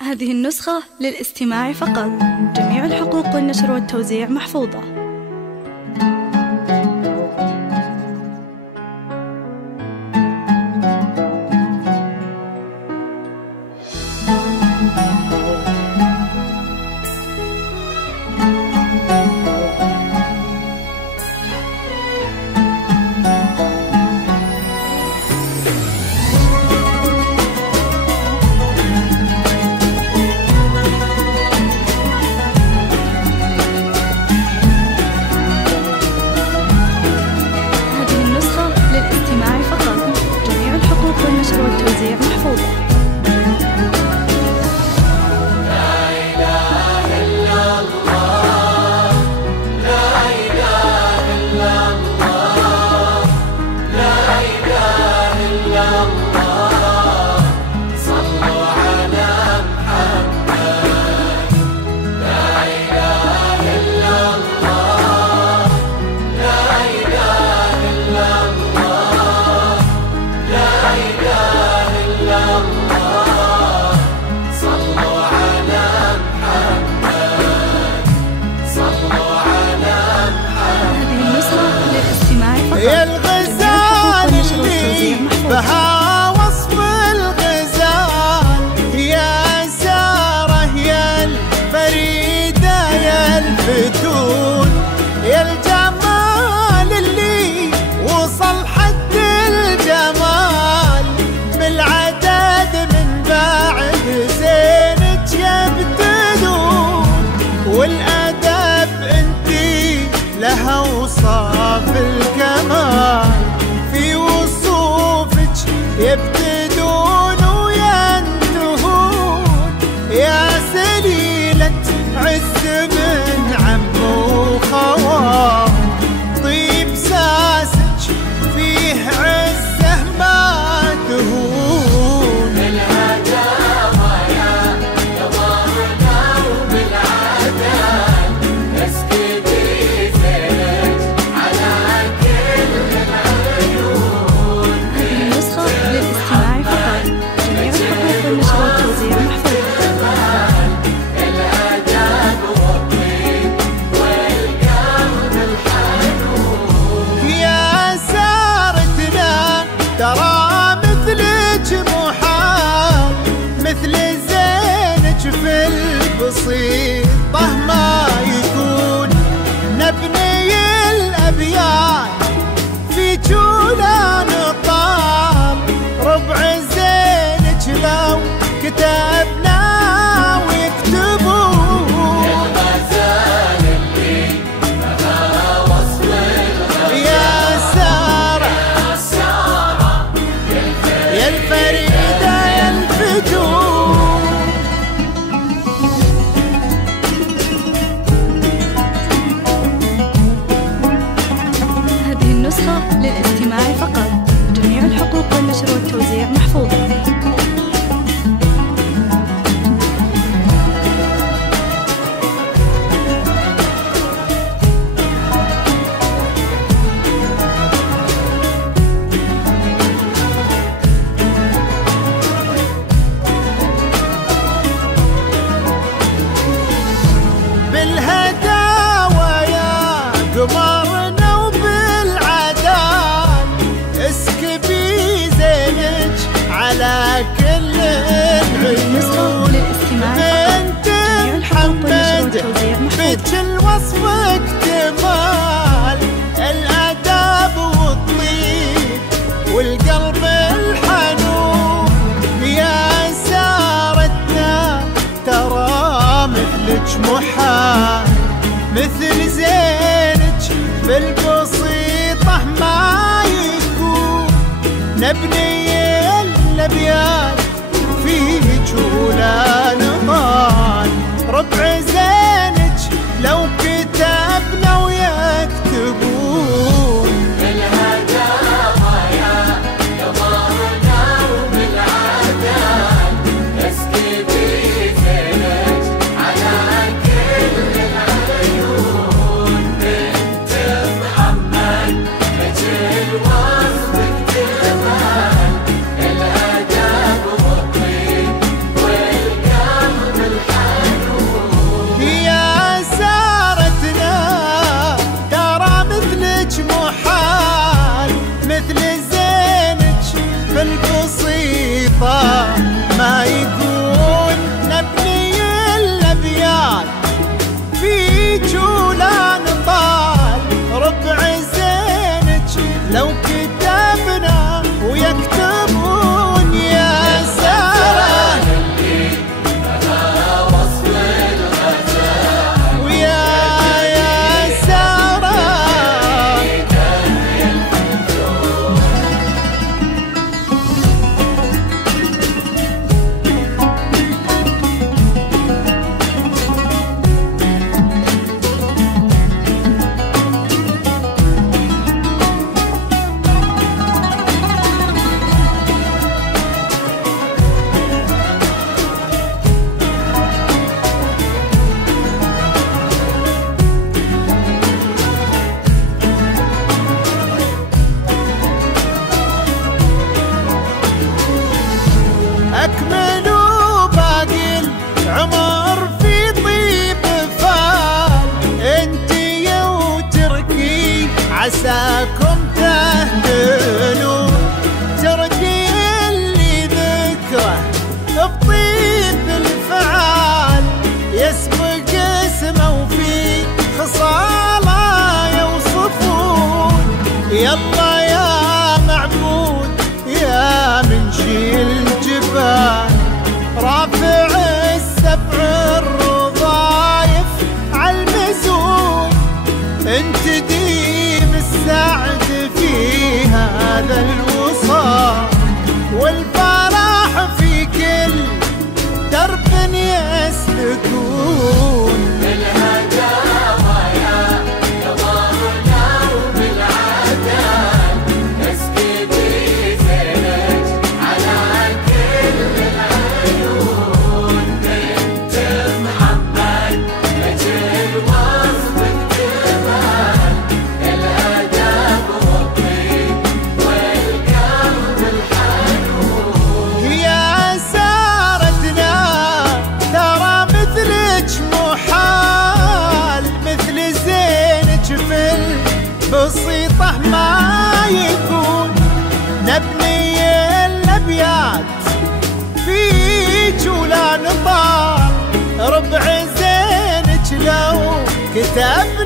هذه النسخة للاستماع فقط. جميع الحقوق والنشر والتوزيع محفوظة. يا الغزال اللي بها وصف الغزال، يا سارة يا الفريدة يا الفتون، يا الجمال اللي وصل حد الجمال، بالعدد من بعد زينك يبتدون، والأدب انتي لها وصاف الكمال، في وصوفك يبتدون وينتهون، يا سليلة عز من عم وخوان، طيب ساسك فيه عزه ما تهون، بالهداوى يا ضارنا وبالعدل اسكتي زينك على كل العيون. هذه النسخة للاستماع فقط. جميع الحقوق والنشر والتوزيع محفوظة. الأدب والطيب والقلب الحنون، يا سارتنا ترى مثلك محال، مثل زينك في البسيطة ما يكون، نبني الأبيات في جولا نطال، ربع زينك لو كتبنا ويكتبون، الغزال اللي بها وصف الغزال، يا سارة يا الفريدة يا الفتون. هذه النسخة للاستماع فقط. جميع الحقوق والنشر والتوزيع محفوظة. بالهداوى يا قمرنا وبالعدال، اسكبي زينك على كل النسخة العيون، للاستماع فقط. بنت جميع الحقوق والنشر محمد والتوزيع محفوظة. بك الوصف اكتمال، الاداب والطيب والقلب الحنون، يا سارتنا ترى مثلك محال، مثل زينك في البسيطة ما يكون، نبني الأبيات في جولا نضال، ربع زينك لو كتبنا ويكتبون، بالهداوى يا ضارنا وبالعدل اسكتي زينك على كل العيون، بنت محمد بك الوصف اكتمال، تبني